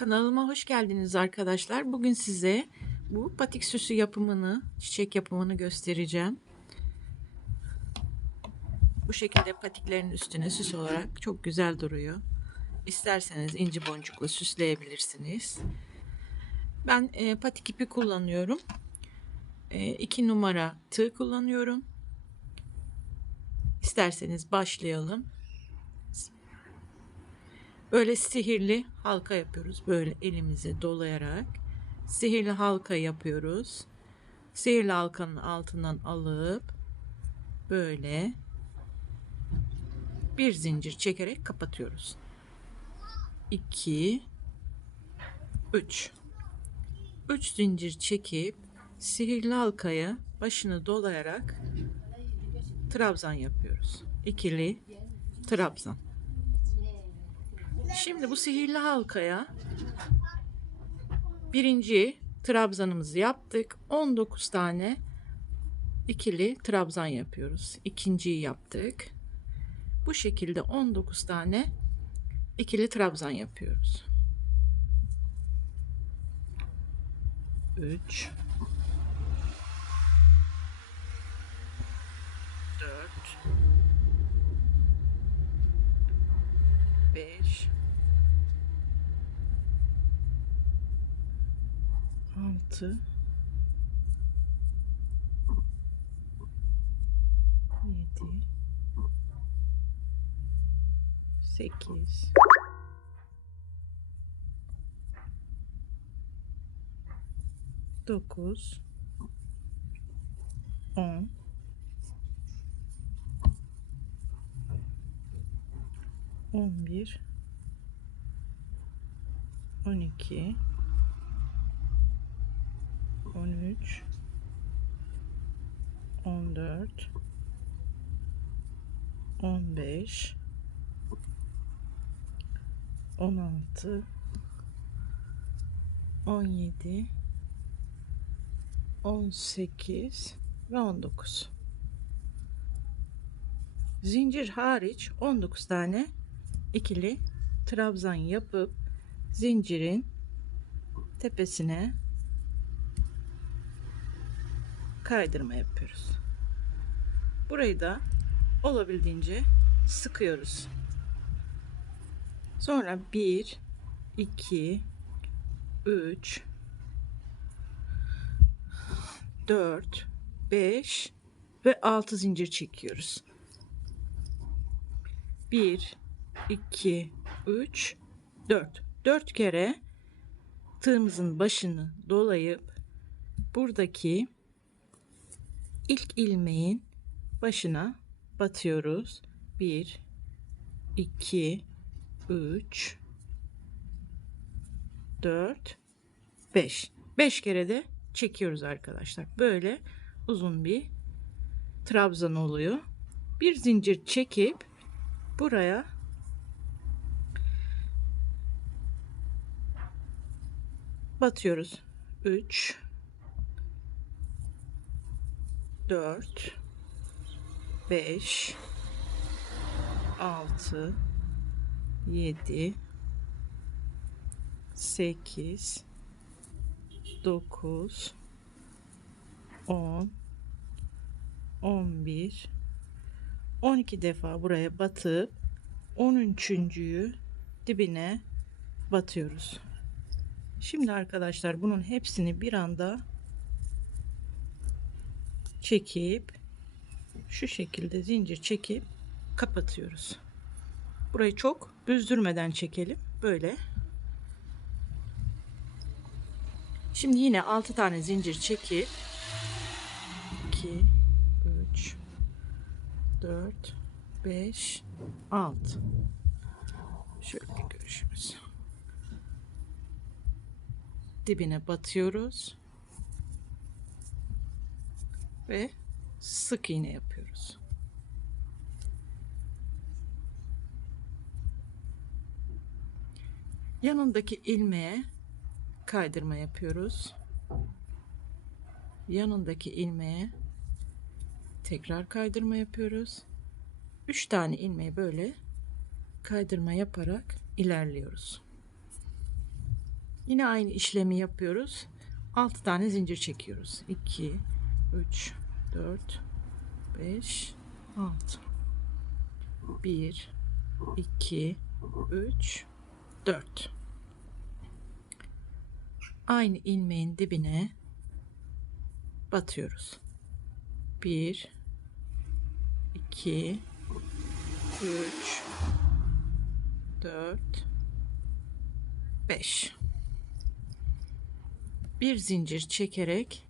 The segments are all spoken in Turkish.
Kanalıma hoş geldiniz arkadaşlar. Bugün size bu patik süsü yapımını, çiçek yapımını göstereceğim. Bu şekilde patiklerin üstüne süs olarak çok güzel duruyor. İsterseniz inci boncukla süsleyebilirsiniz. Ben e, patik ipi kullanıyorum. 2 numara tığ kullanıyorum. İsterseniz başlayalım. Böyle sihirli halka yapıyoruz. Böyle elimize dolayarak sihirli halka yapıyoruz. Sihirli halkanın altından alıp böyle bir zincir çekerek kapatıyoruz. 2 3 3 zincir çekip sihirli halkaya başını dolayarak trabzan yapıyoruz. İkili trabzan. Şimdi bu sihirli halkaya birinci trabzanımızı yaptık. 19 tane ikili trabzan yapıyoruz. İkinciyi yaptık. Bu şekilde 19 tane ikili trabzan yapıyoruz. 3 4 5 6 7 8 9 10 11 12 13 14 15 16 17 18 ve 19 zincir hariç 19 tane ikili trabzan yapıp zincirin tepesine kaydırma yapıyoruz. Burayı da olabildiğince sıkıyoruz. Sonra 1 2 3 4 5 ve 6 zincir çekiyoruz. 1 2 3 4 4 kere tığımızın başını dolayıp buradaki ilk ilmeğin başına batıyoruz. 1 2 3 4 5 5 kere de çekiyoruz arkadaşlar. Böyle uzun bir trabzan oluyor. Bir zincir çekip buraya batıyoruz. 3 4 5 6 7 8 9 10 11 12 defa buraya batıp 13.'yü dibine batıyoruz. Şimdi arkadaşlar bunun hepsini bir anda çekip şu şekilde zincir çekip kapatıyoruz. Burayı çok büzdürmeden çekelim. Böyle. Şimdi yine 6 tane zincir çekip 2 3 4 5 6 Şöyle bir görüşümüz. Dibine batıyoruz. Ve sık iğne yapıyoruz. Yanındaki ilmeğe kaydırma yapıyoruz. Yanındaki ilmeğe tekrar kaydırma yapıyoruz. 3 tane ilmeği böyle kaydırma yaparak ilerliyoruz. Yine aynı işlemi yapıyoruz. 6 tane zincir çekiyoruz. 2 3 4 5 6 1 2 3 4 Aynı ilmeğin dibine batıyoruz. 1 2 3 4 5 bir zincir çekerek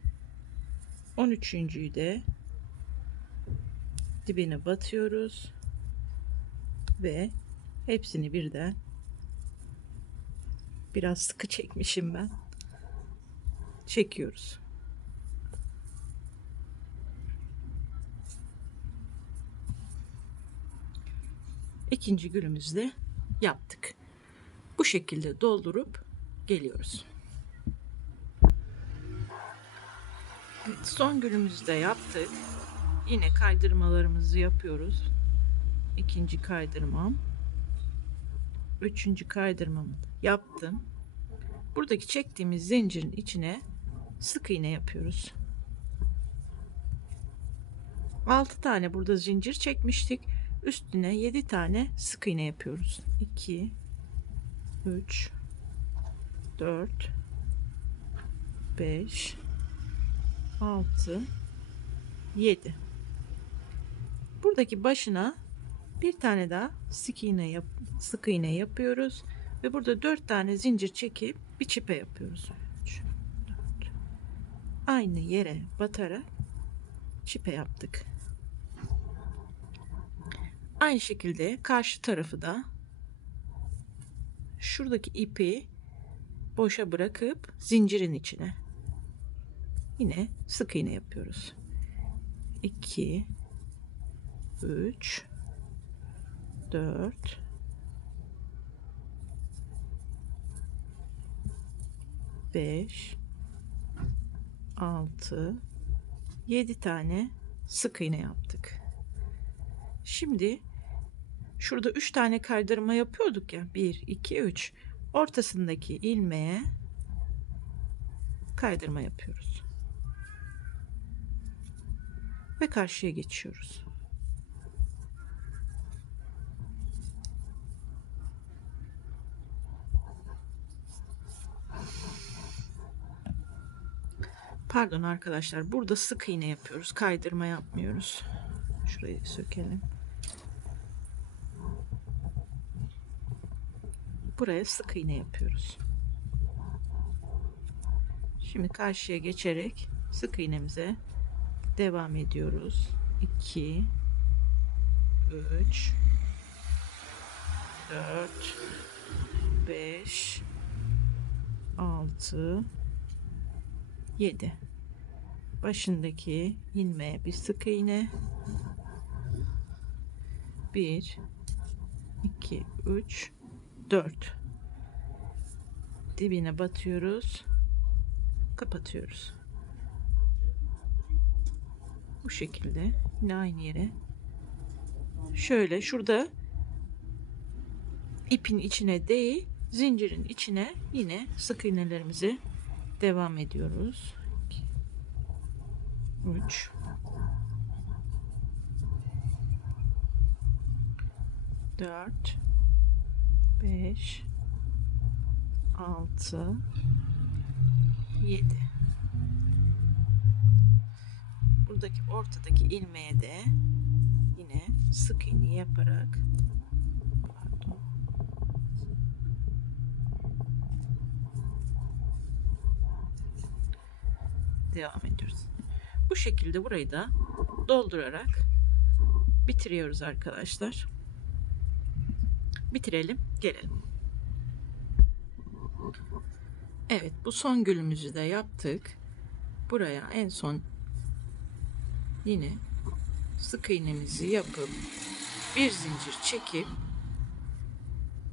13.'yü de dibine batıyoruz ve hepsini birden biraz sıkı çekmişim ben. Çekiyoruz. İkinci gülümüzde yaptık. Bu şekilde doldurup geliyoruz Evet, son gülümüzü de yaptık. Yine kaydırmalarımızı yapıyoruz. İkinci kaydırmam. Üçüncü kaydırmamı yaptım. Buradaki çektiğimiz zincirin içine sık iğne yapıyoruz. 6 tane burada zincir çekmiştik. Üstüne 7 tane sık iğne yapıyoruz. 2 3 4 5 6 7 buradaki başına bir tane daha sık iğne yap, sık iğne yapıyoruz ve burada 4 tane zincir çekip bir çipe yapıyoruz. 3, 4. aynı yere batarak çipe yaptık. Aynı şekilde karşı tarafı da şuradaki ipi boşa bırakıp zincirin içine yine sık iğne yapıyoruz. 2 3 4 5 6 7 tane sık iğne yaptık. Şimdi şurada 3 tane kaydırma yapıyorduk ya. 1 2 3 ortasındaki ilmeğe kaydırma yapıyoruz. Ve karşıya geçiyoruz. Pardon arkadaşlar burada sık iğne yapıyoruz. Kaydırma yapmıyoruz. Şurayı sökelim. Buraya sık iğne yapıyoruz. Şimdi karşıya geçerek sık iğnemize devam ediyoruz. 2 3 4 5 6 7 başındaki ilmeğe bir sık iğne. 1 2 3 4 dibine batıyoruz. Kapatıyoruz bu şekilde. Yine aynı yere. Şöyle şurada ipin içine değil zincirin içine yine sık iğnelerimizi devam ediyoruz. 3 4 5 6 7 buradaki ortadaki ilmeğe de yine sık iğne yaparak devam ediyoruz. Bu şekilde burayı da doldurarak bitiriyoruz arkadaşlar. Bitirelim, gelelim. Evet bu son gülümüzü de yaptık. Buraya en son yine sık iğnemizi yapıp bir zincir çekip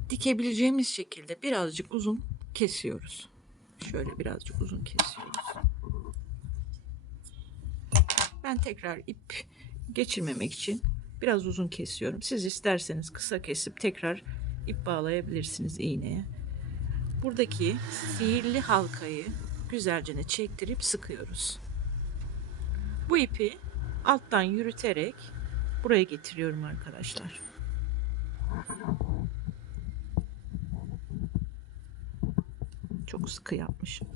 dikebileceğimiz şekilde birazcık uzun kesiyoruz. Şöyle birazcık uzun kesiyoruz. Ben tekrar ip geçirmemek için biraz uzun kesiyorum. Siz isterseniz kısa kesip tekrar ip bağlayabilirsiniz iğneye. Buradaki sihirli halkayı güzelce çektirip sıkıyoruz. Bu ipi alttan yürüterek buraya getiriyorum arkadaşlar. Çok sıkı yapmışım.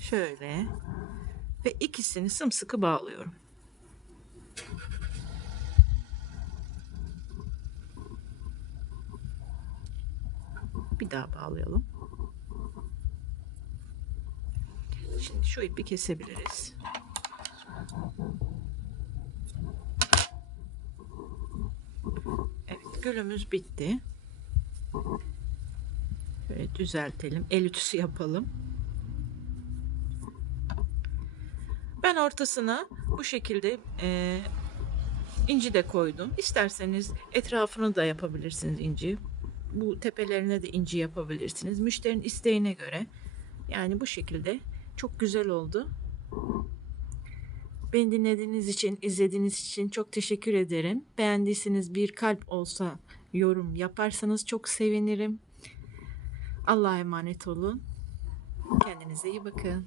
Şöyle ve ikisini sımsıkı bağlıyorum. Bir daha bağlayalım. Şimdi şu ipi kesebiliriz. Evet, gülümüz bitti. Şöyle düzeltelim. El yapalım. Ben ortasına bu şekilde e, inci de koydum. İsterseniz etrafını da yapabilirsiniz inci. Bu tepelerine de inci yapabilirsiniz. Müşterinin isteğine göre. Yani bu şekilde çok güzel oldu. Beni dinlediğiniz için, izlediğiniz için çok teşekkür ederim. Beğendiyseniz bir kalp olsa yorum yaparsanız çok sevinirim. Allah'a emanet olun. Kendinize iyi bakın.